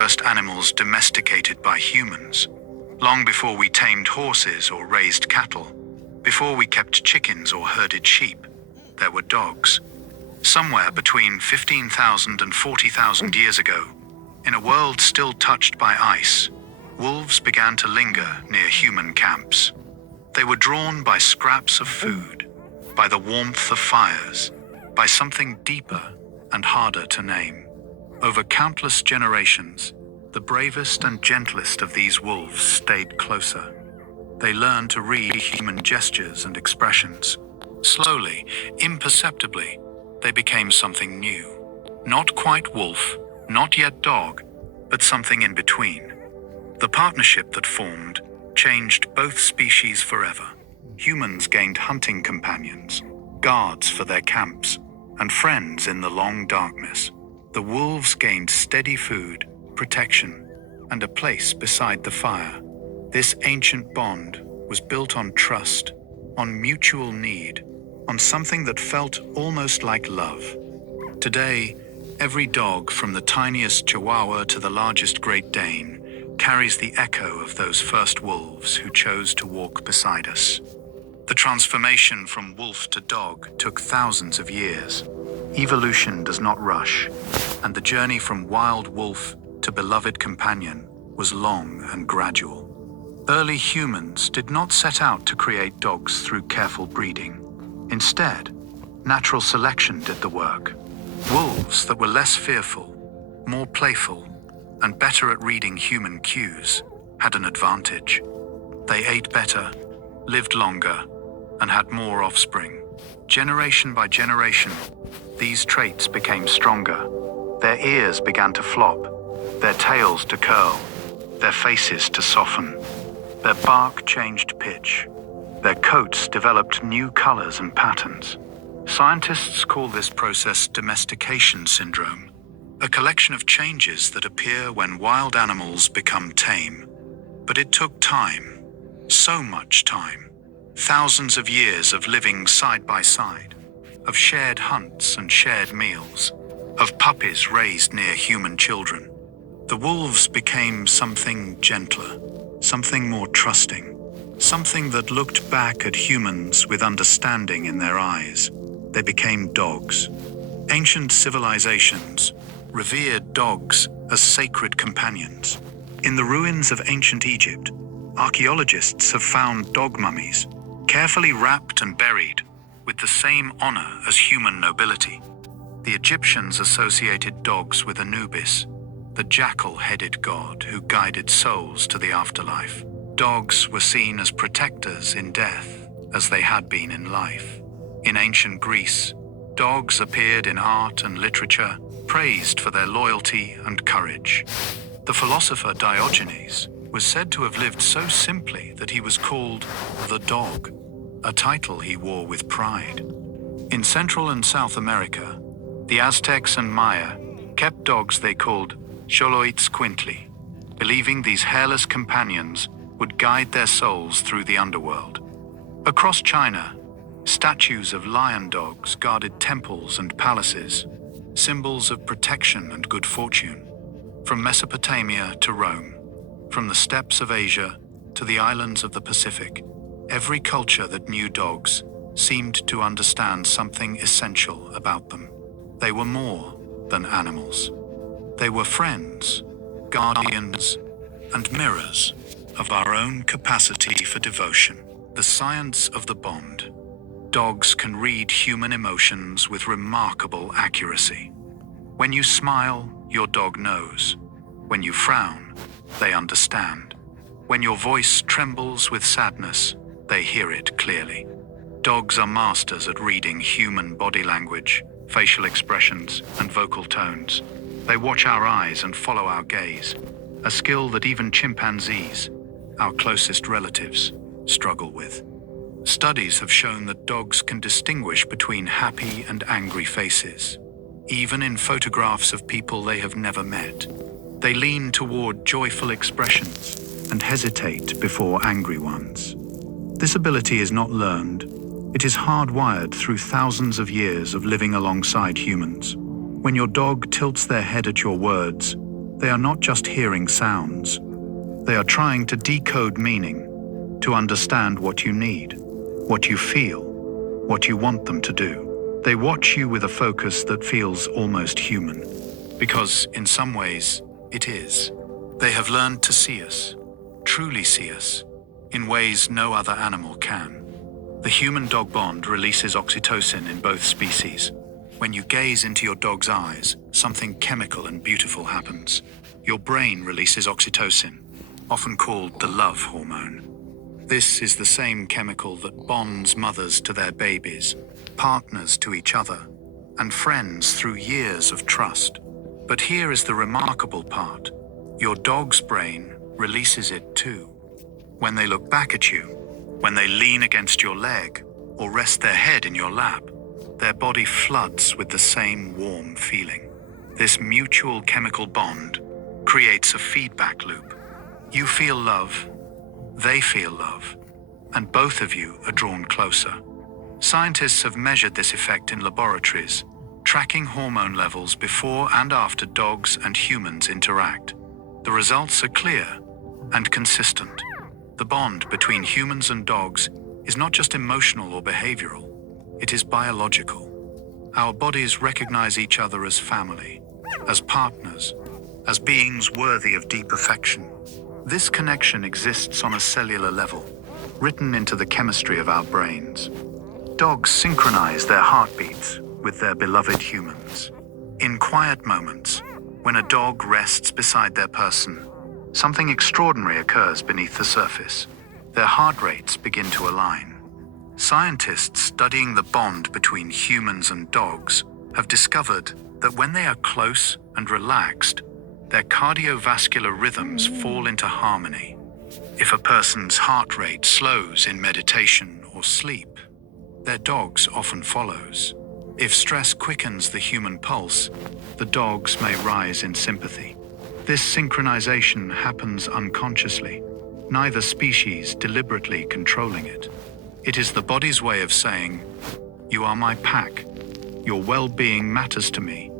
first animals domesticated by humans, long before we tamed horses or raised cattle, before we kept chickens or herded sheep, there were dogs. Somewhere between 15,000 and 40,000 years ago, in a world still touched by ice, wolves began to linger near human camps. They were drawn by scraps of food, by the warmth of fires, by something deeper and harder to name. Over countless generations, the bravest and gentlest of these wolves stayed closer. They learned to read human gestures and expressions. Slowly, imperceptibly, they became something new. Not quite wolf, not yet dog, but something in between. The partnership that formed changed both species forever. Humans gained hunting companions, guards for their camps, and friends in the long darkness. The wolves gained steady food, protection, and a place beside the fire. This ancient bond was built on trust, on mutual need, on something that felt almost like love. Today, every dog from the tiniest Chihuahua to the largest Great Dane carries the echo of those first wolves who chose to walk beside us. The transformation from wolf to dog took thousands of years. Evolution does not rush, and the journey from wild wolf to beloved companion was long and gradual. Early humans did not set out to create dogs through careful breeding. Instead, natural selection did the work. Wolves that were less fearful, more playful, and better at reading human cues had an advantage. They ate better, lived longer, and had more offspring. Generation by generation, these traits became stronger. Their ears began to flop, their tails to curl, their faces to soften. Their bark changed pitch. Their coats developed new colors and patterns. Scientists call this process domestication syndrome, a collection of changes that appear when wild animals become tame. But it took time, so much time. Thousands of years of living side by side, of shared hunts and shared meals, of puppies raised near human children. The wolves became something gentler, something more trusting, something that looked back at humans with understanding in their eyes. They became dogs. Ancient civilizations revered dogs as sacred companions. In the ruins of ancient Egypt, archaeologists have found dog mummies, carefully wrapped and buried with the same honor as human nobility. The Egyptians associated dogs with Anubis, the jackal-headed god who guided souls to the afterlife. Dogs were seen as protectors in death, as they had been in life. In ancient Greece, dogs appeared in art and literature, praised for their loyalty and courage. The philosopher Diogenes was said to have lived so simply that he was called the dog, a title he wore with pride. In Central and South America, the Aztecs and Maya kept dogs they called Xoloitzcuintli, believing these hairless companions would guide their souls through the underworld. Across China, statues of lion dogs guarded temples and palaces, symbols of protection and good fortune. From Mesopotamia to Rome, from the steppes of Asia to the islands of the Pacific, every culture that knew dogs seemed to understand something essential about them. They were more than animals. They were friends, guardians, and mirrors of our own capacity for devotion. The science of the bond. Dogs can read human emotions with remarkable accuracy. When you smile, your dog knows. When you frown, they understand. When your voice trembles with sadness, they hear it clearly. Dogs are masters at reading human body language, facial expressions, and vocal tones. They watch our eyes and follow our gaze, a skill that even chimpanzees, our closest relatives, struggle with. Studies have shown that dogs can distinguish between happy and angry faces. Even in photographs of people they have never met, they lean toward joyful expressions and hesitate before angry ones. This ability is not learned. It is hardwired through thousands of years of living alongside humans. When your dog tilts their head at your words, They are not just hearing sounds. They are trying to decode meaning, to understand what you need, what you feel, what you want them to do. They watch you with a focus that feels almost human, because in some ways, it is. They have learned to see us, truly see us, in ways no other animal can. The human-dog bond releases oxytocin in both species. When you gaze into your dog's eyes, something chemical and beautiful happens. Your brain releases oxytocin, often called the love hormone. This is the same chemical that bonds mothers to their babies, partners to each other, and friends through years of trust. But here is the remarkable part. Your dog's brain releases it too. When they look back at you, when they lean against your leg or rest their head in your lap, their body floods with the same warm feeling. This mutual chemical bond creates a feedback loop. You feel love, they feel love, and both of you are drawn closer. Scientists have measured this effect in laboratories, tracking hormone levels before and after dogs and humans interact. The results are clear and consistent. The bond between humans and dogs is not just emotional or behavioral, it is biological. Our bodies recognize each other as family, as partners, as beings worthy of deep affection. This connection exists on a cellular level, written into the chemistry of our brains. Dogs synchronize their heartbeats with their beloved humans. In quiet moments, when a dog rests beside their person, something extraordinary occurs beneath the surface. Their heart rates begin to align. Scientists studying the bond between humans and dogs have discovered that when they are close and relaxed, their cardiovascular rhythms fall into harmony. If a person's heart rate slows in meditation or sleep, their dog's often follows. If stress quickens the human pulse, the dogs may rise in sympathy. This synchronization happens unconsciously, neither species deliberately controlling it. It is the body's way of saying, "You are my pack. Your well-being matters to me.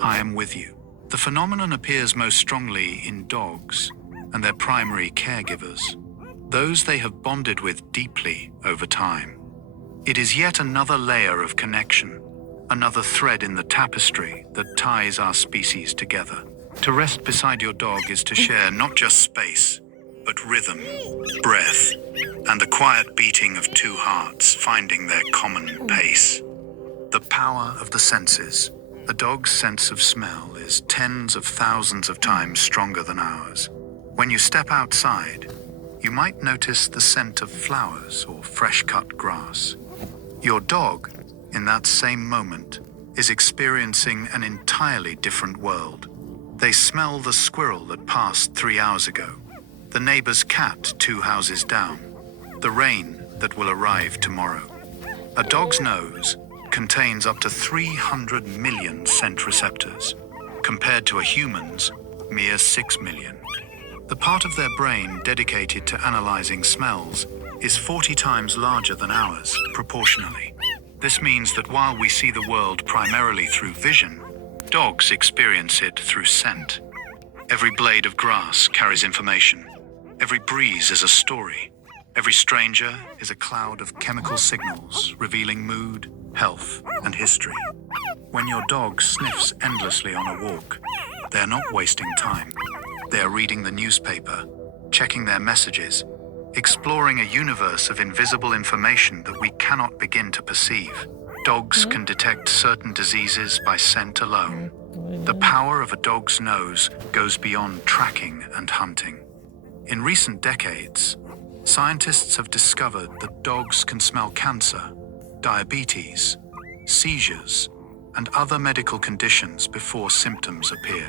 I am with you." The phenomenon appears most strongly in dogs and their primary caregivers, those they have bonded with deeply over time. It is yet another layer of connection, another thread in the tapestry that ties our species together. To rest beside your dog is to share not just space, but rhythm, breath, and the quiet beating of two hearts finding their common pace. The power of the senses. A dog's sense of smell is tens of thousands of times stronger than ours. When you step outside, you might notice the scent of flowers or fresh-cut grass. Your dog, in that same moment, is experiencing an entirely different world. They smell the squirrel that passed 3 hours ago, the neighbor's cat 2 houses down, the rain that will arrive tomorrow. A dog's nose contains up to 300 million scent receptors, compared to a human's mere 6 million. The part of their brain dedicated to analyzing smells is 40 times larger than ours, proportionally. This means that while we see the world primarily through vision, dogs experience it through scent. Every blade of grass carries information. Every breeze is a story. Every stranger is a cloud of chemical signals revealing mood, health, and history. When your dog sniffs endlessly on a walk, they are not wasting time. They are reading the newspaper, checking their messages, exploring a universe of invisible information that we cannot begin to perceive. Dogs can detect certain diseases by scent alone. The power of a dog's nose goes beyond tracking and hunting. In recent decades, scientists have discovered that dogs can smell cancer, diabetes, seizures, and other medical conditions before symptoms appear.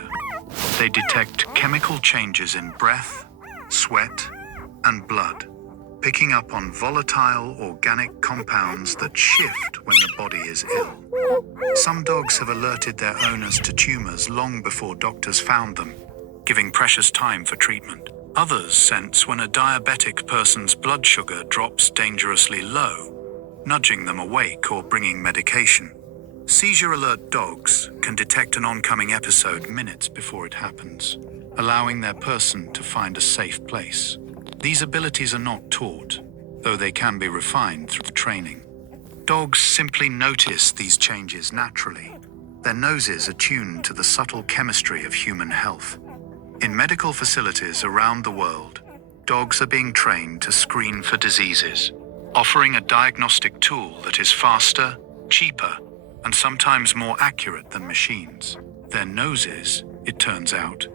They detect chemical changes in breath, sweat, and blood, picking up on volatile organic compounds that shift when the body is ill. Some dogs have alerted their owners to tumors long before doctors found them, giving precious time for treatment. Others sense when a diabetic person's blood sugar drops dangerously low, nudging them awake or bringing medication. Seizure-alert dogs can detect an oncoming episode minutes before it happens, allowing their person to find a safe place. These abilities are not taught, though they can be refined through training. Dogs simply notice these changes naturally. Their noses are tuned to the subtle chemistry of human health. In medical facilities around the world, dogs are being trained to screen for diseases, offering a diagnostic tool that is faster, cheaper, and sometimes more accurate than machines. Their noses, it turns out,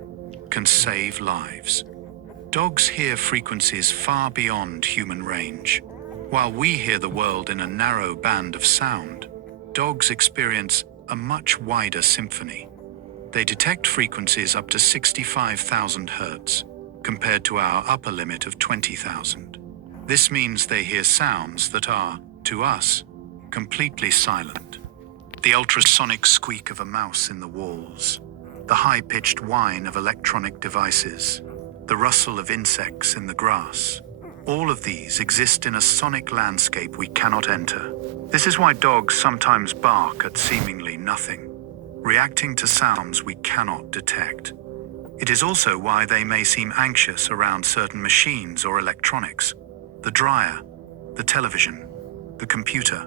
can save lives. Dogs hear frequencies far beyond human range. While we hear the world in a narrow band of sound, dogs experience a much wider symphony. They detect frequencies up to 65,000 Hz, compared to our upper limit of 20,000. This means they hear sounds that are, to us, completely silent. The ultrasonic squeak of a mouse in the walls, the high-pitched whine of electronic devices, the rustle of insects in the grass. All of these exist in a sonic landscape we cannot enter. This is why dogs sometimes bark at seemingly nothing, reacting to sounds we cannot detect. It is also why they may seem anxious around certain machines or electronics, the dryer, the television, the computer,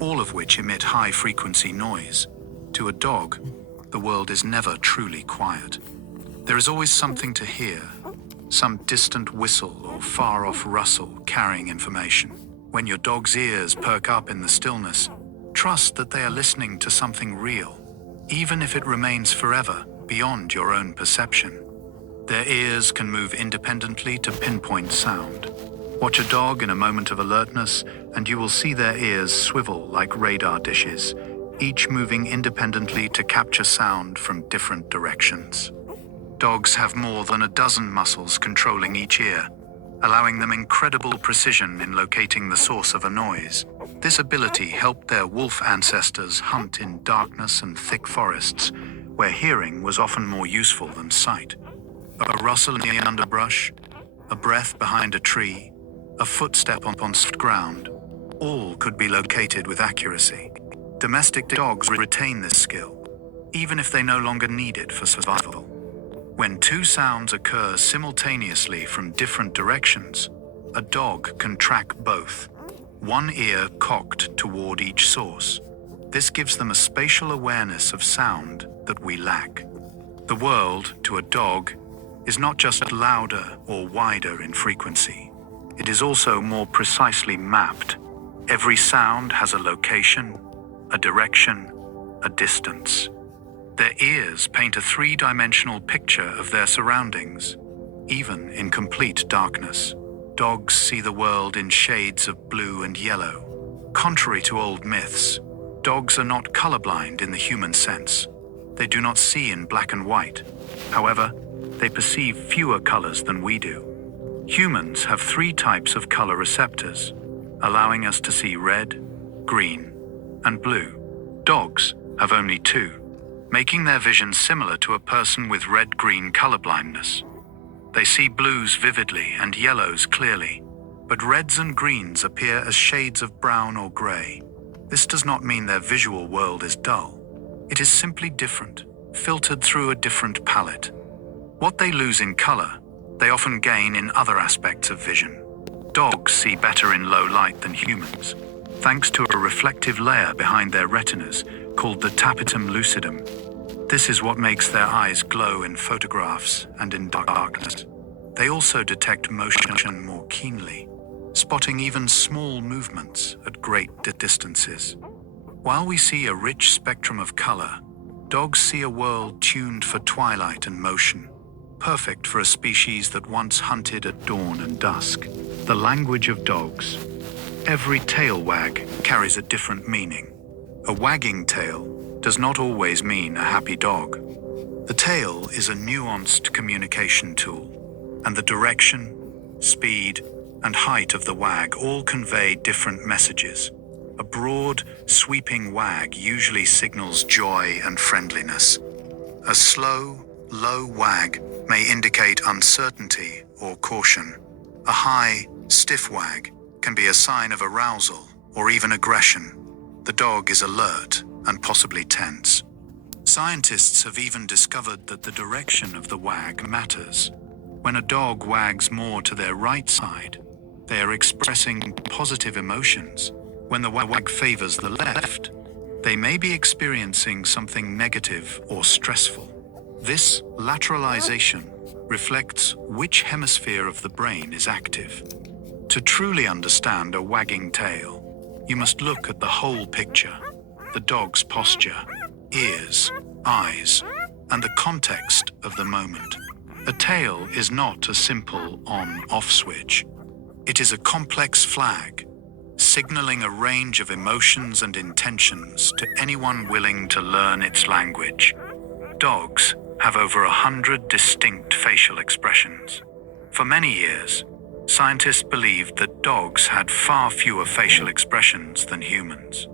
all of which emit high-frequency noise. To a dog, the world is never truly quiet. There is always something to hear, some distant whistle or far-off rustle carrying information. When your dog's ears perk up in the stillness, trust that they are listening to something real, even if it remains forever beyond your own perception. Their ears can move independently to pinpoint sound. Watch a dog in a moment of alertness, and you will see their ears swivel like radar dishes, each moving independently to capture sound from different directions. Dogs have more than a dozen muscles controlling each ear, allowing them incredible precision in locating the source of a noise. This ability helped their wolf ancestors hunt in darkness and thick forests, where hearing was often more useful than sight. A rustle in the underbrush, a breath behind a tree, a footstep on soft ground, all could be located with accuracy. Domestic dogs retain this skill, even if they no longer need it for survival. When two sounds occur simultaneously from different directions, a dog can track both, one ear cocked toward each source. This gives them a spatial awareness of sound that we lack. The world, to a dog, is not just louder or wider in frequency. It is also more precisely mapped. Every sound has a location, a direction, a distance. Their ears paint a three-dimensional picture of their surroundings, even in complete darkness. Dogs see the world in shades of blue and yellow. Contrary to old myths, dogs are not colorblind in the human sense. They do not see in black and white. However, they perceive fewer colors than we do. Humans have 3 types of color receptors, allowing us to see red, green, and blue. Dogs have only 2. Making their vision similar to a person with red-green colorblindness. They see blues vividly and yellows clearly, but reds and greens appear as shades of brown or gray. This does not mean their visual world is dull. It is simply different, filtered through a different palette. What they lose in color, they often gain in other aspects of vision. Dogs see better in low light than humans, thanks to a reflective layer behind their retinas called the tapetum lucidum. This is what makes their eyes glow in photographs and in darkness. They also detect motion more keenly, spotting even small movements at great distances. While we see a rich spectrum of color, dogs see a world tuned for twilight and motion, perfect for a species that once hunted at dawn and dusk. The language of dogs. Every tail wag carries a different meaning. A wagging tail does not always mean a happy dog. The tail is a nuanced communication tool, and the direction, speed, and height of the wag all convey different messages. A broad, sweeping wag usually signals joy and friendliness. A slow, low wag may indicate uncertainty or caution. A high, stiff wag can be a sign of arousal or even aggression. The dog is alert, and possibly tense. Scientists have even discovered that the direction of the wag matters. When a dog wags more to their right side, they are expressing positive emotions. When the wag favors the left, they may be experiencing something negative or stressful. This lateralization reflects which hemisphere of the brain is active. To truly understand a wagging tail, you must look at the whole picture: the dog's posture, ears, eyes, and the context of the moment. A tail is not a simple on-off switch. It is a complex flag, signaling a range of emotions and intentions to anyone willing to learn its language. Dogs have over 100 distinct facial expressions. For many years, scientists believed that dogs had far fewer facial expressions than humans.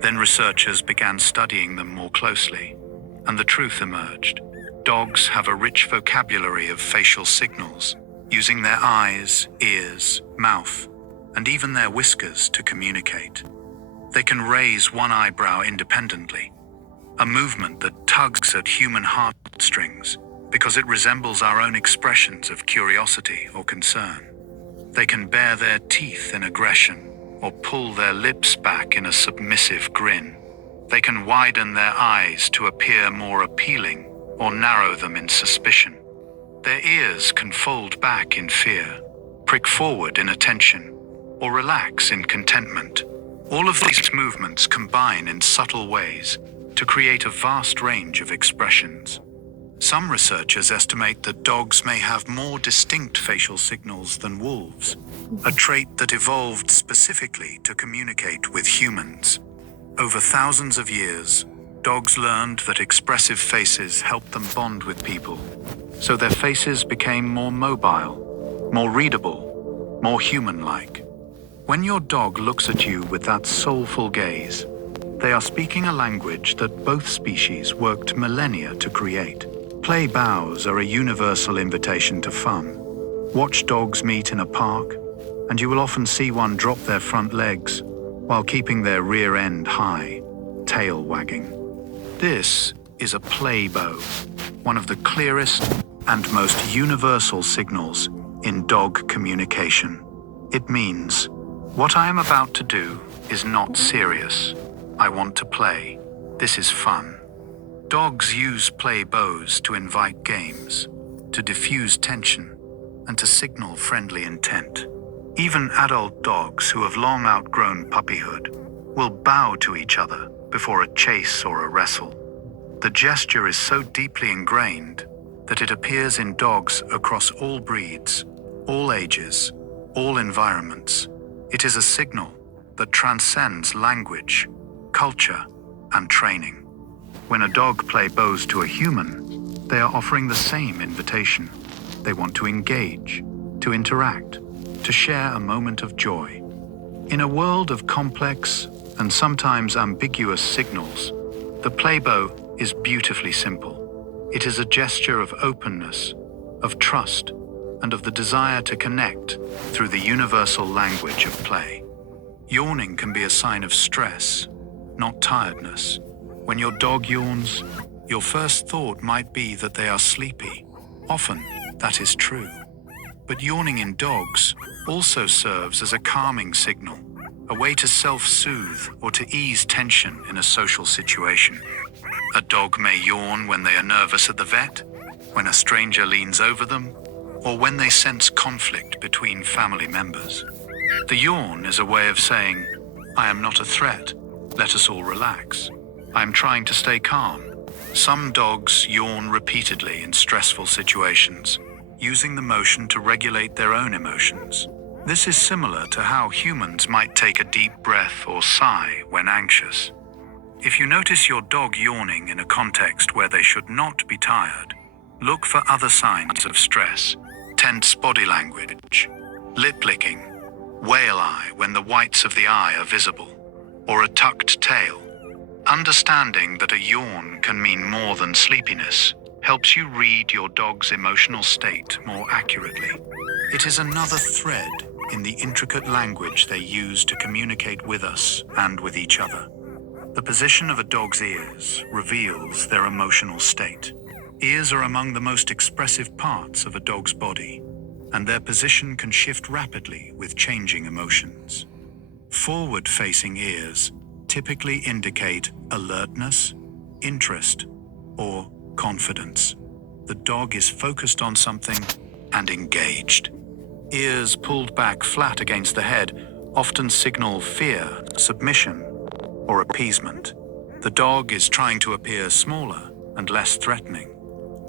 Then researchers began studying them more closely, and the truth emerged. Dogs have a rich vocabulary of facial signals, using their eyes, ears, mouth, and even their whiskers to communicate. They can raise one eyebrow independently, a movement that tugs at human heartstrings because it resembles our own expressions of curiosity or concern. They can bare their teeth in aggression or pull their lips back in a submissive grin. They can widen their eyes to appear more appealing or narrow them in suspicion. Their ears can fold back in fear, prick forward in attention, or relax in contentment. All of these movements combine in subtle ways to create a vast range of expressions. Some researchers estimate that dogs may have more distinct facial signals than wolves, a trait that evolved specifically to communicate with humans. Over thousands of years, dogs learned that expressive faces helped them bond with people, so their faces became more mobile, more readable, more human-like. When your dog looks at you with that soulful gaze, they are speaking a language that both species worked millennia to create. Play bows are a universal invitation to fun. Watch dogs meet in a park, and you will often see one drop their front legs while keeping their rear end high, tail wagging. This is a play bow, one of the clearest and most universal signals in dog communication. It means, what I am about to do is not serious. I want to play. This is fun. Dogs use play bows to invite games, to diffuse tension, and to signal friendly intent. Even adult dogs who have long outgrown puppyhood will bow to each other before a chase or a wrestle. The gesture is so deeply ingrained that it appears in dogs across all breeds, all ages, all environments. It is a signal that transcends language, culture, and training. When a dog play bows to a human, they are offering the same invitation. They want to engage, to interact, to share a moment of joy. In a world of complex and sometimes ambiguous signals, the play bow is beautifully simple. It is a gesture of openness, of trust, and of the desire to connect through the universal language of play. Yawning can be a sign of stress, not tiredness. When your dog yawns, your first thought might be that they are sleepy. Often, that is true. But yawning in dogs also serves as a calming signal, a way to self-soothe or to ease tension in a social situation. A dog may yawn when they are nervous at the vet, when a stranger leans over them, or when they sense conflict between family members. The yawn is a way of saying, I am not a threat, let us all relax. I am trying to stay calm. Some dogs yawn repeatedly in stressful situations, using the motion to regulate their own emotions. This is similar to how humans might take a deep breath or sigh when anxious. If you notice your dog yawning in a context where they should not be tired, look for other signs of stress: tense body language, lip licking, whale eye when the whites of the eye are visible, or a tucked tail. Understanding that a yawn can mean more than sleepiness helps you read your dog's emotional state more accurately. It is another thread in the intricate language they use to communicate with us and with each other. The position of a dog's ears reveals their emotional state. Ears are among the most expressive parts of a dog's body, and their position can shift rapidly with changing emotions. Forward-facing ears typically indicate alertness, interest, or confidence. The dog is focused on something and engaged. Ears pulled back flat against the head often signal fear, submission, or appeasement. The dog is trying to appear smaller and less threatening.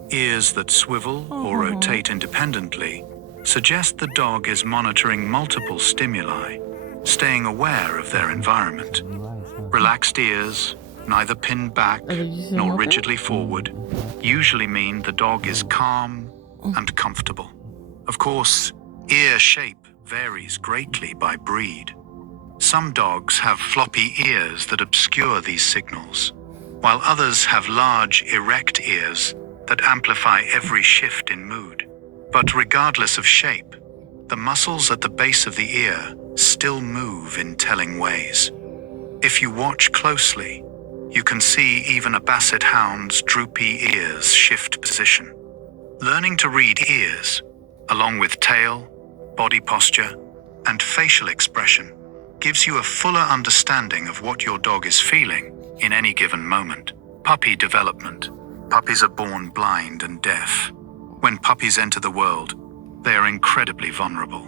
Ears that swivel or rotate independently suggest the dog is monitoring multiple stimuli, staying aware of their environment. Relaxed ears, neither pinned back nor rigidly forward, usually mean the dog is calm and comfortable. Of course, ear shape varies greatly by breed. Some dogs have floppy ears that obscure these signals, while others have large, erect ears that amplify every shift in mood. But regardless of shape, the muscles at the base of the ear still move in telling ways. If you watch closely, you can see even a basset hound's droopy ears shift position. Learning to read ears, along with tail, body posture, and facial expression, gives you a fuller understanding of what your dog is feeling in any given moment. Puppy development. Puppies are born blind and deaf. When puppies enter the world, they are incredibly vulnerable.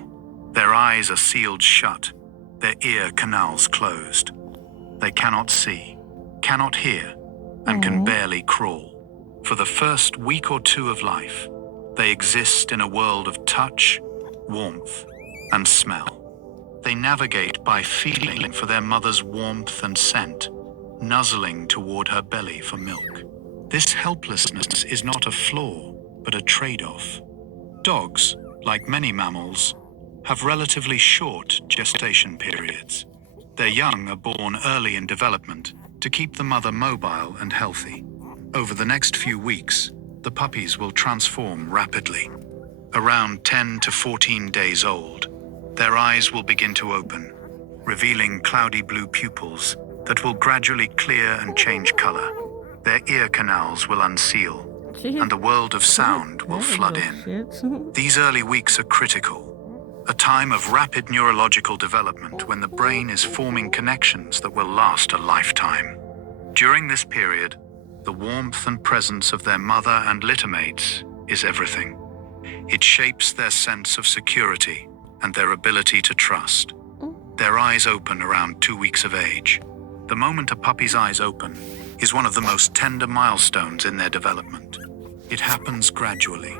Their eyes are sealed shut, their ear canals closed. They cannot see, cannot hear, and can barely crawl. For the first week or two of life, they exist in a world of touch, warmth, and smell. They navigate by feeling for their mother's warmth and scent, nuzzling toward her belly for milk. This helplessness is not a flaw, but a trade-off. Dogs, like many mammals, have relatively short gestation periods. Their young are born early in development to keep the mother mobile and healthy. Over the next few weeks, the puppies will transform rapidly. Around 10 to 14 days old, their eyes will begin to open, revealing cloudy blue pupils that will gradually clear and change color. Their ear canals will unseal, and the world of sound will flood in. These early weeks are critical, a time of rapid neurological development when the brain is forming connections that will last a lifetime. During this period, the warmth and presence of their mother and littermates is everything. It shapes their sense of security and their ability to trust. Their eyes open around 2 weeks of age. The moment a puppy's eyes open is one of the most tender milestones in their development. It happens gradually,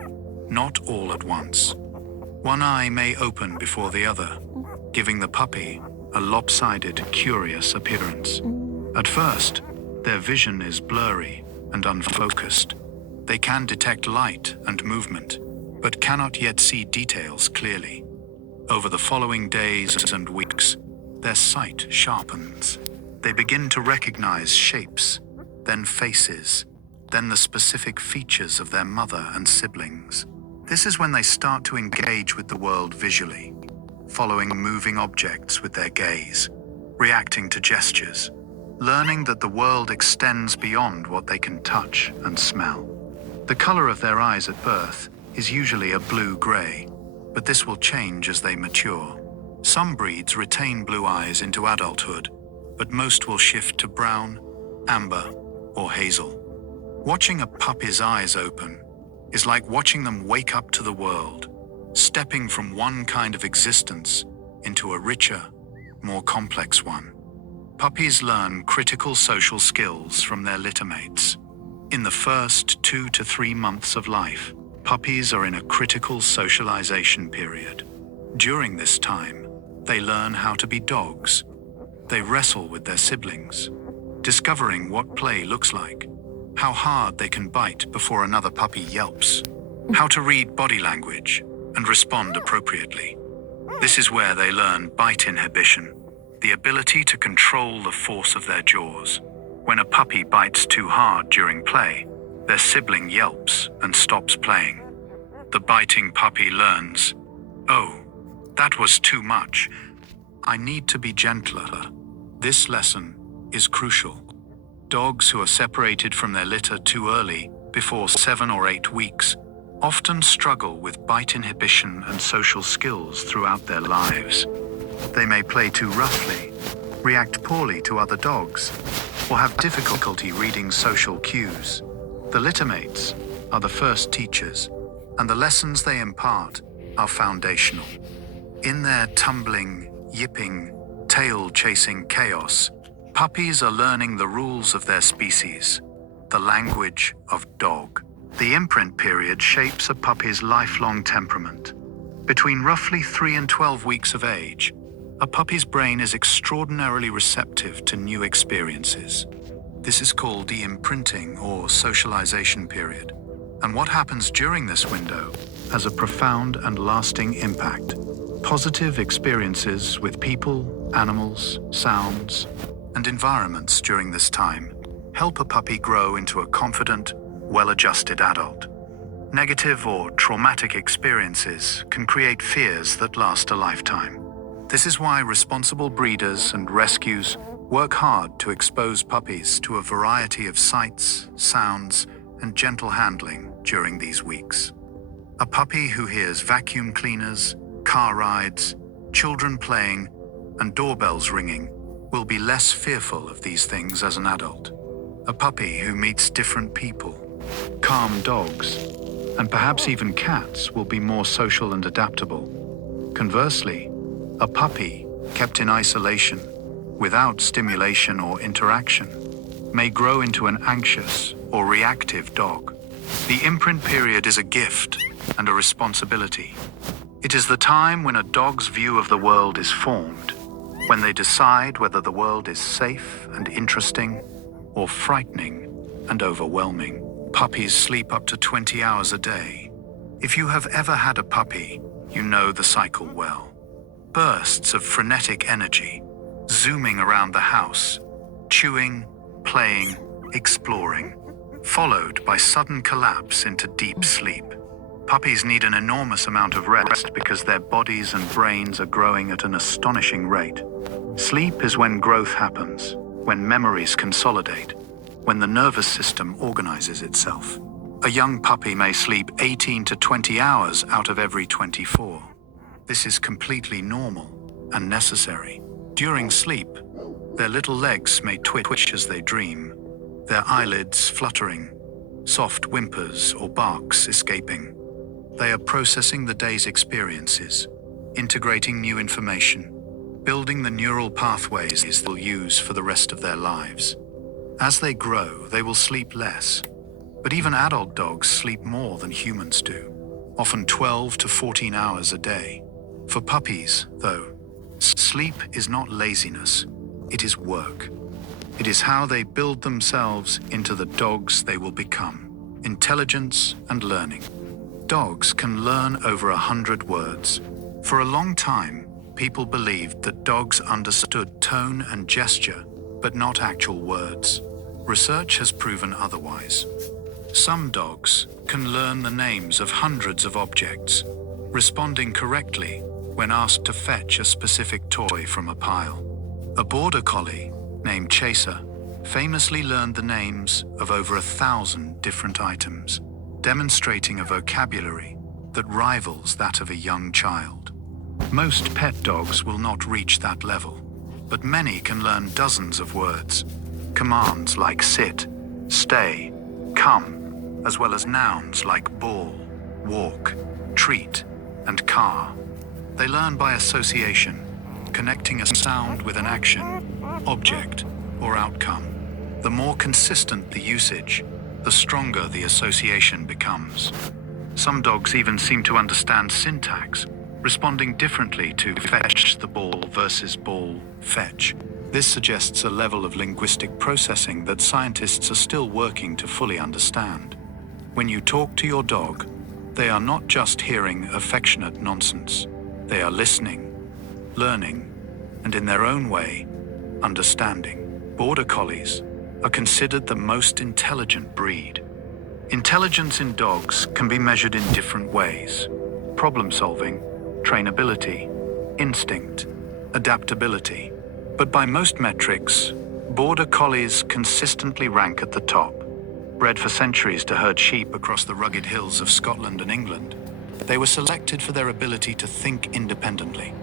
not all at once. One eye may open before the other, giving the puppy a lopsided, curious appearance. At first, their vision is blurry and unfocused. They can detect light and movement, but cannot yet see details clearly. Over the following days and weeks, their sight sharpens. They begin to recognize shapes, then faces, then the specific features of their mother and siblings. This is when they start to engage with the world visually, following moving objects with their gaze, reacting to gestures, learning that the world extends beyond what they can touch and smell. The color of their eyes at birth is usually a blue-gray, but this will change as they mature. Some breeds retain blue eyes into adulthood, but most will shift to brown, amber, or hazel. Watching a puppy's eyes open is like watching them wake up to the world, stepping from one kind of existence into a richer, more complex one. Puppies learn critical social skills from their littermates. In the first 2 to 3 months of life, puppies are in a critical socialization period. During this time, they learn how to be dogs. They wrestle with their siblings, discovering what play looks like, how hard they can bite before another puppy yelps, how to read body language and respond appropriately. This is where they learn bite inhibition, the ability to control the force of their jaws. When a puppy bites too hard during play, their sibling yelps and stops playing. The biting puppy learns, "Oh, that was too much. I need to be gentler." This lesson is crucial. Dogs who are separated from their litter too early, before 7 or 8 weeks, often struggle with bite inhibition and social skills throughout their lives. They may play too roughly, react poorly to other dogs, or have difficulty reading social cues. The littermates are the first teachers, and the lessons they impart are foundational. In their tumbling, yipping, tail-chasing chaos, puppies are learning the rules of their species, the language of dog. The imprint period shapes a puppy's lifelong temperament. Between roughly 3 and 12 weeks of age, a puppy's brain is extraordinarily receptive to new experiences. This is called the imprinting or socialization period, and what happens during this window has a profound and lasting impact. Positive experiences with people, animals, sounds, and environments during this time help a puppy grow into a confident, well-adjusted adult. Negative or traumatic experiences can create fears that last a lifetime. This is why responsible breeders and rescues work hard to expose puppies to a variety of sights, sounds, and gentle handling during these weeks. A puppy who hears vacuum cleaners, car rides, children playing, and doorbells ringing will be less fearful of these things as an adult. A puppy who meets different people, calm dogs, and perhaps even cats will be more social and adaptable. Conversely, a puppy kept in isolation, without stimulation or interaction, may grow into an anxious or reactive dog. The imprint period is a gift and a responsibility. It is the time when a dog's view of the world is formed, when they decide whether the world is safe and interesting or frightening and overwhelming. Puppies sleep up to 20 hours a day. If you have ever had a puppy, you know the cycle well. Bursts of frenetic energy, zooming around the house, chewing, playing, exploring, followed by sudden collapse into deep sleep. Puppies need an enormous amount of rest because their bodies and brains are growing at an astonishing rate. Sleep is when growth happens, when memories consolidate, when the nervous system organizes itself. A young puppy may sleep 18 to 20 hours out of every 24. This is completely normal and necessary. During sleep, their little legs may twitch as they dream, their eyelids fluttering, soft whimpers or barks escaping. They are processing the day's experiences, integrating new information, building the neural pathways they'll use for the rest of their lives. As they grow, they will sleep less, but even adult dogs sleep more than humans do, often 12 to 14 hours a day. For puppies, though, sleep is not laziness, it is work. It is how they build themselves into the dogs they will become. Intelligence and learning. Dogs can learn over 100 words. For a long time, people believed that dogs understood tone and gesture, but not actual words. Research has proven otherwise. Some dogs can learn the names of hundreds of objects, responding correctly when asked to fetch a specific toy from a pile. A border collie named Chaser famously learned the names of over 1,000 different items, demonstrating a vocabulary that rivals that of a young child. Most pet dogs will not reach that level, but many can learn dozens of words, commands like sit, stay, come, as well as nouns like ball, walk, treat, and car. They learn by association, connecting a sound with an action, object, or outcome. The more consistent the usage, the stronger the association becomes. Some dogs even seem to understand syntax, responding differently to fetch the ball versus ball, fetch. This suggests a level of linguistic processing that scientists are still working to fully understand. When you talk to your dog, they are not just hearing affectionate nonsense. They are listening, learning, and in their own way, understanding. Border collies are considered the most intelligent breed. Intelligence in dogs can be measured in different ways: problem solving, trainability, instinct, adaptability. But by most metrics, Border Collies consistently rank at the top. Bred for centuries to herd sheep across the rugged hills of Scotland and England, they were selected for their ability to think independently,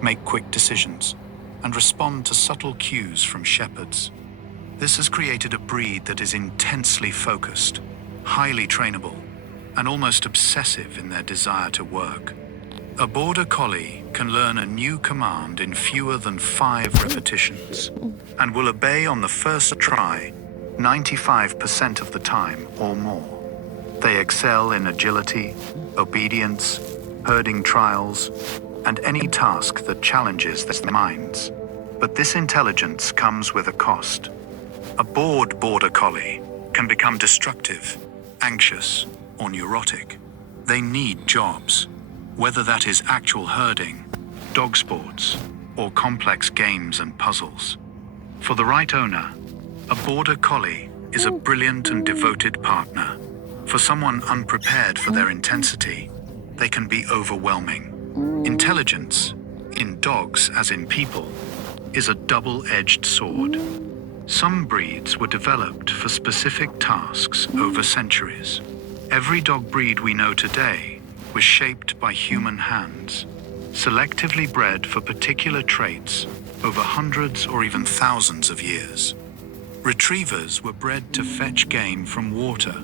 make quick decisions, and respond to subtle cues from shepherds. This has created a breed that is intensely focused, highly trainable, and almost obsessive in their desire to work. A Border Collie can learn a new command in fewer than 5 repetitions and will obey on the first try 95% of the time or more. They excel in agility, obedience, herding trials, and any task that challenges their minds. But this intelligence comes with a cost. A bored Border Collie can become destructive, anxious, or neurotic. They need jobs, whether that is actual herding, dog sports, or complex games and puzzles. For the right owner, a Border Collie is a brilliant and devoted partner. For someone unprepared for their intensity, they can be overwhelming. Intelligence, in dogs as in people, is a double-edged sword. Some breeds were developed for specific tasks over centuries. Every dog breed we know today was shaped by human hands, selectively bred for particular traits over hundreds or even thousands of years. Retrievers were bred to fetch game from water,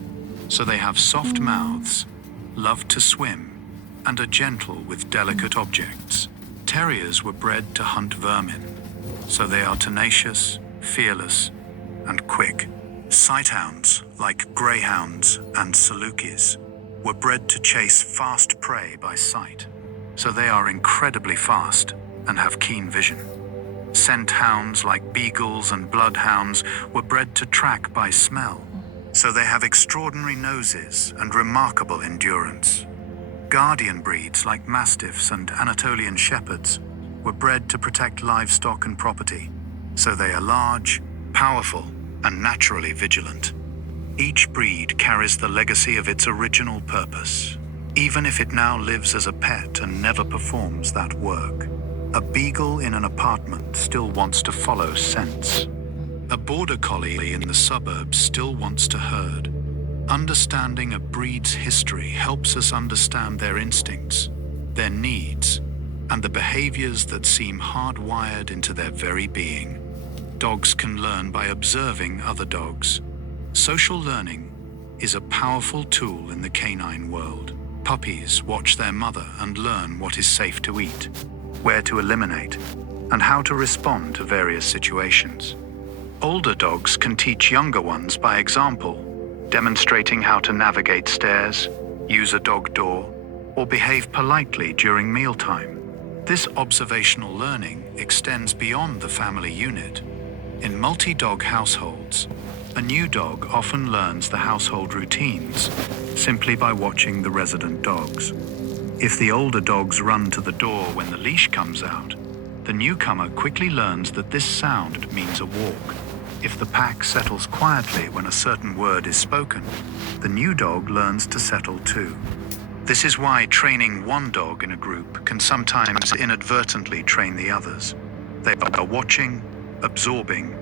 so they have soft mouths, love to swim, and are gentle with delicate objects. Terriers were bred to hunt vermin, so they are tenacious, fearless, and quick. Sighthounds, like greyhounds and salukis, were bred to chase fast prey by sight, so they are incredibly fast and have keen vision. Scent hounds, like beagles and bloodhounds, were bred to track by smell, so they have extraordinary noses and remarkable endurance. Guardian breeds, like mastiffs and Anatolian shepherds, were bred to protect livestock and property, so they are large, powerful, and naturally vigilant. Each breed carries the legacy of its original purpose, even if it now lives as a pet and never performs that work. A beagle in an apartment still wants to follow scents. A Border Collie in the suburbs still wants to herd. Understanding a breed's history helps us understand their instincts, their needs, and the behaviors that seem hardwired into their very being. Dogs can learn by observing other dogs. Social learning is a powerful tool in the canine world. Puppies watch their mother and learn what is safe to eat, where to eliminate, and how to respond to various situations. Older dogs can teach younger ones by example, demonstrating how to navigate stairs, use a dog door, or behave politely during mealtime. This observational learning extends beyond the family unit. In multi-dog households, a new dog often learns the household routines simply by watching the resident dogs. If the older dogs run to the door when the leash comes out, the newcomer quickly learns that this sound means a walk. If the pack settles quietly when a certain word is spoken, the new dog learns to settle too. This is why training one dog in a group can sometimes inadvertently train the others. They are watching, absorbing,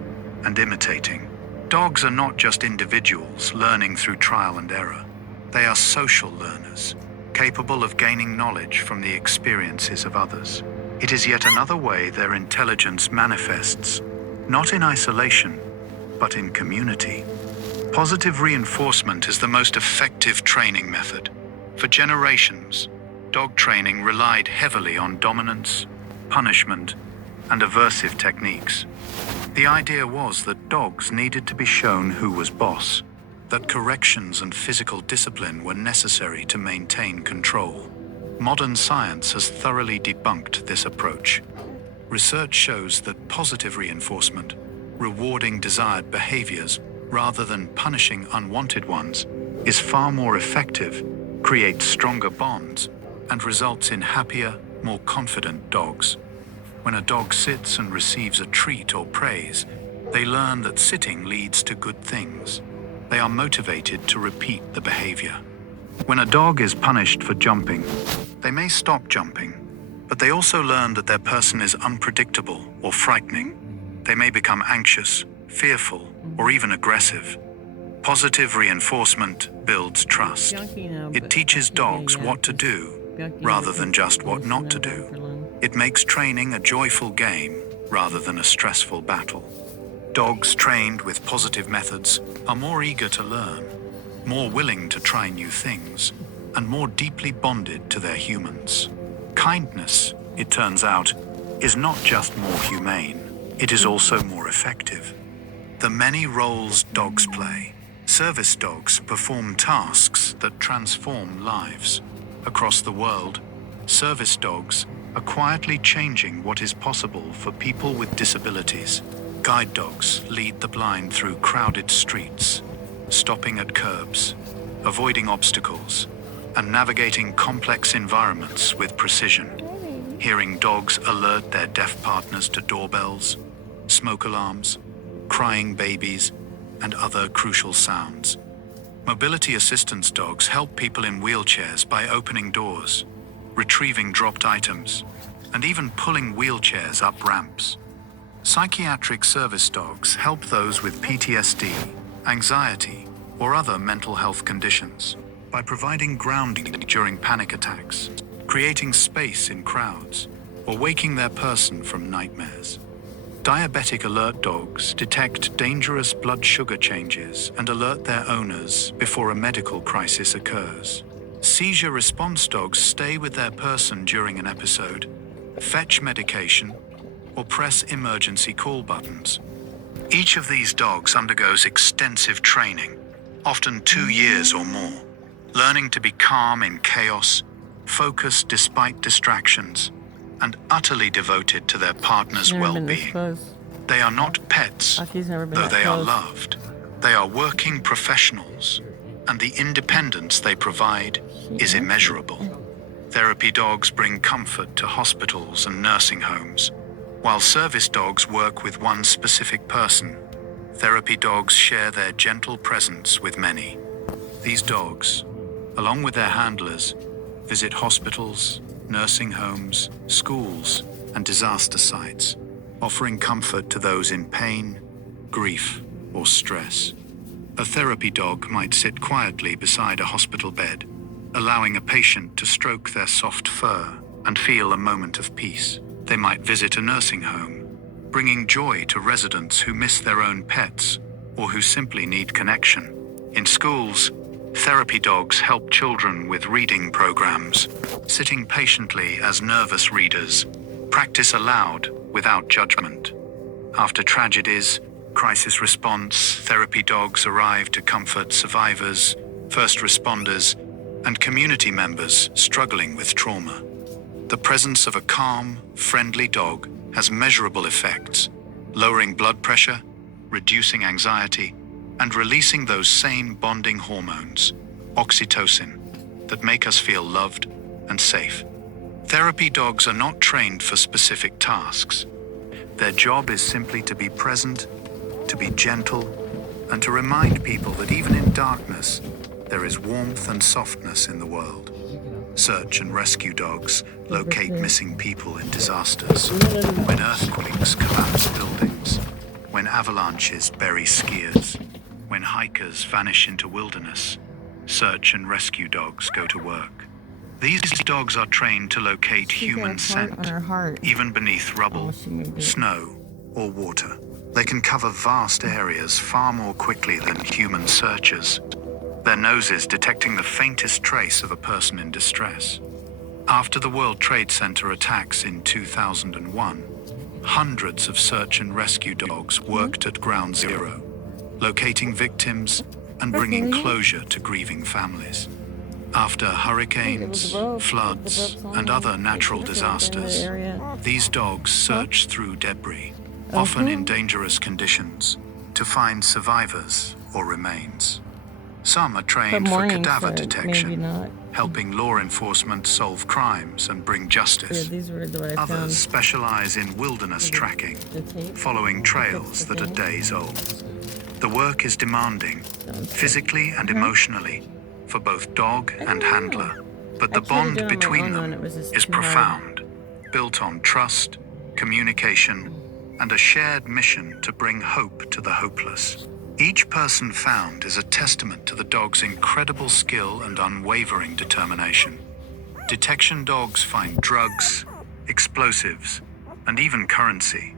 and imitating. Dogs are not just individuals learning through trial and error. They are social learners, capable of gaining knowledge from the experiences of others. It is yet another way their intelligence manifests, not in isolation, but in community. Positive reinforcement is the most effective training method. For generations, dog training relied heavily on dominance, punishment, and aversive techniques. The idea was that dogs needed to be shown who was boss, that corrections and physical discipline were necessary to maintain control. Modern science has thoroughly debunked this approach. Research shows that positive reinforcement, rewarding desired behaviors rather than punishing unwanted ones, is far more effective, creates stronger bonds, and results in happier, more confident dogs. When a dog sits and receives a treat or praise, they learn that sitting leads to good things. They are motivated to repeat the behavior. When a dog is punished for jumping, they may stop jumping, but they also learn that their person is unpredictable or frightening. They may become anxious, fearful, or even aggressive. Positive reinforcement builds trust. It teaches dogs what to do rather than just what not to do. It makes training a joyful game rather than a stressful battle. Dogs trained with positive methods are more eager to learn, more willing to try new things, and more deeply bonded to their humans. Kindness, it turns out, is not just more humane, it is also more effective. The many roles dogs play. Service dogs perform tasks that transform lives. Across the world, service dogs are quietly changing what is possible for people with disabilities. Guide dogs lead the blind through crowded streets, stopping at curbs, avoiding obstacles, and navigating complex environments with precision. Hearing dogs alert their deaf partners to doorbells, smoke alarms, crying babies, and other crucial sounds. Mobility assistance dogs help people in wheelchairs by opening doors, retrieving dropped items, and even pulling wheelchairs up ramps. Psychiatric service dogs help those with PTSD, anxiety, or other mental health conditions by providing grounding during panic attacks, creating space in crowds, or waking their person from nightmares. Diabetic alert dogs detect dangerous blood sugar changes and alert their owners before a medical crisis occurs. Seizure response dogs stay with their person during an episode, fetch medication, or press emergency call buttons. Each of these dogs undergoes extensive training, often 2 years or more, learning to be calm in chaos, focused despite distractions, and utterly devoted to their partner's well-being. They are not pets, though they are loved. They are working professionals, and the independence they provide is immeasurable. Therapy dogs bring comfort to hospitals and nursing homes, while service dogs work with one specific person. Therapy dogs share their gentle presence with many. These dogs, along with their handlers, visit hospitals, nursing homes, schools, and disaster sites, offering comfort to those in pain, grief, or stress. A therapy dog might sit quietly beside a hospital bed, allowing a patient to stroke their soft fur and feel a moment of peace. They might visit a nursing home, bringing joy to residents who miss their own pets or who simply need connection. In schools, therapy dogs help children with reading programs, sitting patiently as nervous readers, practice aloud without judgment. After tragedies, crisis response, therapy dogs arrive to comfort survivors, first responders, and community members struggling with trauma. The presence of a calm, friendly dog has measurable effects, lowering blood pressure, reducing anxiety, and releasing those same bonding hormones, oxytocin, that make us feel loved and safe. Therapy dogs are not trained for specific tasks. Their job is simply to be present, to be gentle, and to remind people that even in darkness, there is warmth and softness in the world. Search and rescue dogs locate missing people in disasters, when earthquakes collapse buildings, when avalanches bury skiers, when hikers vanish into wilderness. Search and rescue dogs go to work. These dogs are trained to locate human scent, even beneath rubble, snow, or water. They can cover vast areas far more quickly than human searchers, their noses detecting the faintest trace of a person in distress. After the World Trade Center attacks in 2001, hundreds of search and rescue dogs worked at Ground Zero, locating victims and bringing closure to grieving families. After hurricanes, floods, and other natural disasters, these dogs search through debris, often in dangerous conditions, to find survivors or remains. Some are trained for cadaver detection, helping law enforcement solve crimes and bring justice. Others specialize in wilderness tracking, following trails that are days old. The work is demanding, physically and emotionally, for both dog and handler, but the bond between them is profound, built on trust, communication, and a shared mission to bring hope to the hopeless. Each person found is a testament to the dog's incredible skill and unwavering determination. Detection dogs find drugs, explosives, and even currency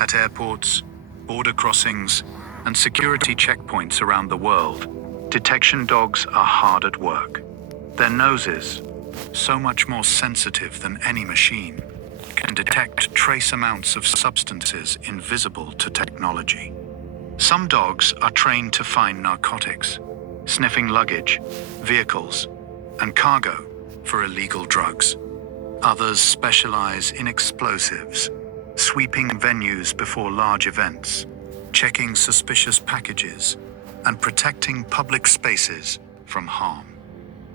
at airports, border crossings, and security checkpoints around the world. Detection dogs are hard at work. Their noses, so much more sensitive than any machine, can detect trace amounts of substances invisible to technology. Some dogs are trained to find narcotics, sniffing luggage, vehicles, and cargo for illegal drugs. Others specialize in explosives, sweeping venues before large events, checking suspicious packages, and protecting public spaces from harm.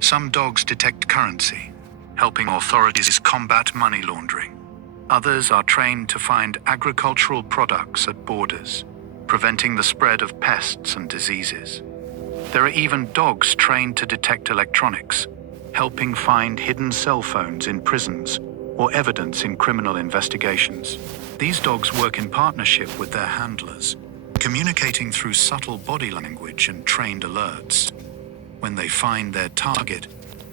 Some dogs detect currency, helping authorities combat money laundering. Others are trained to find agricultural products at borders, preventing the spread of pests and diseases. There are even dogs trained to detect electronics, helping find hidden cell phones in prisons or evidence in criminal investigations. These dogs work in partnership with their handlers, communicating through subtle body language and trained alerts. When they find their target,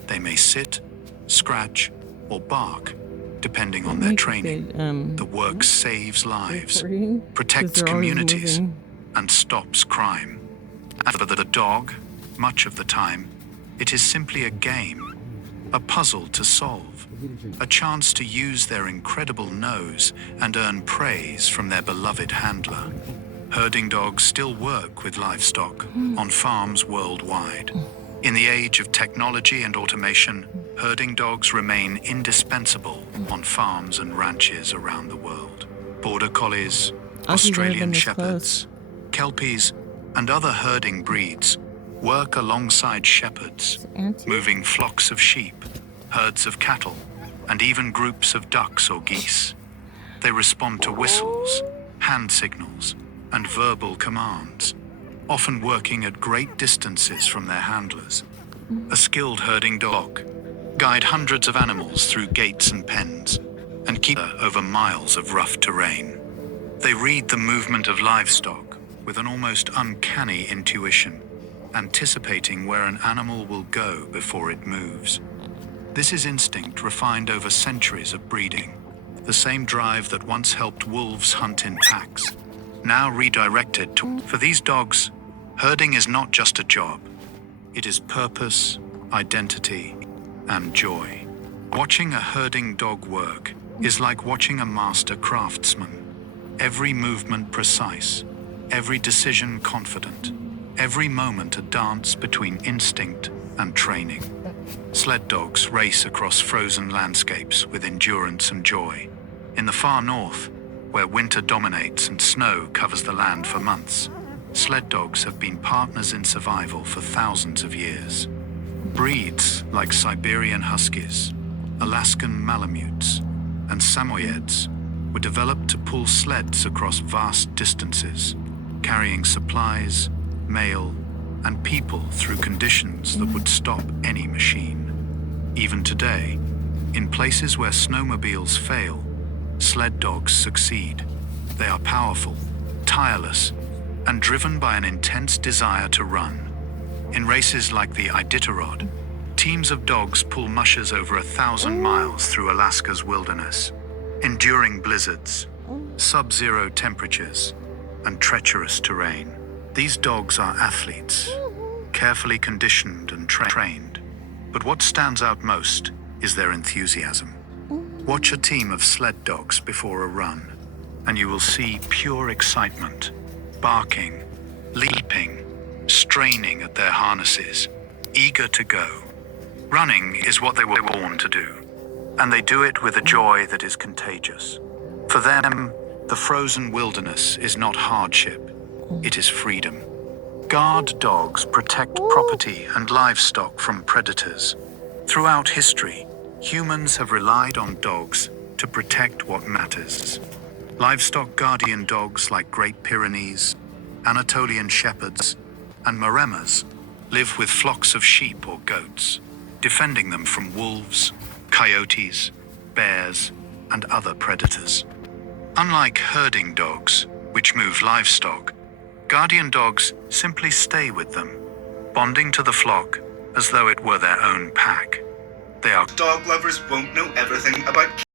they may sit, scratch, or bark, depending on their training. The work saves lives, protects communities, and stops crime. And for the dog, much of the time, it is simply a game, a puzzle to solve, a chance to use their incredible nose and earn praise from their beloved handler. Herding dogs still work with livestock on farms worldwide. In the age of technology and automation, herding dogs remain indispensable on farms and ranches around the world. Border collies, Australian shepherds, kelpies, and other herding breeds work alongside shepherds, moving flocks of sheep, herds of cattle, and even groups of ducks or geese. They respond to whistles, hand signals, and verbal commands, often working at great distances from their handlers. A skilled herding dog guide hundreds of animals through gates and pens and keep over miles of rough terrain. They read the movement of livestock with an almost uncanny intuition, anticipating where an animal will go before it moves. This is instinct refined over centuries of breeding, the same drive that once helped wolves hunt in packs, now redirected for these dogs. Herding is not just a job. It is purpose, identity, and joy. Watching a herding dog work is like watching a master craftsman. Every movement precise, every decision confident, every moment a dance between instinct and training. Sled dogs race across frozen landscapes with endurance and joy. In the far north, where winter dominates and snow covers the land for months, sled dogs have been partners in survival for thousands of years. Breeds like Siberian huskies, Alaskan malamutes, and samoyeds were developed to pull sleds across vast distances, carrying supplies, mail, and people through conditions that would stop any machine. Even today, in places where snowmobiles fail, sled dogs succeed. They are powerful, tireless, and driven by an intense desire to run. In races like the Iditarod, teams of dogs pull mushers over 1,000 miles through Alaska's wilderness, enduring blizzards, sub-zero temperatures, and treacherous terrain. These dogs are athletes, carefully conditioned and trained. But what stands out most is their enthusiasm. Watch a team of sled dogs before a run, and you will see pure excitement, barking, leaping, straining at their harnesses, eager to go. Running is what they were born to do, and they do it with a joy that is contagious. For them, the frozen wilderness is not hardship, it is freedom. Guard dogs protect property and livestock from predators. Throughout history, humans have relied on dogs to protect what matters. Livestock guardian dogs like Great Pyrenees, Anatolian shepherds, and Maremas live with flocks of sheep or goats, defending them from wolves, coyotes, bears, and other predators. Unlike herding dogs, which move livestock, guardian dogs simply stay with them, bonding to the flock as though it were their own pack. They are Dog lovers won't know everything about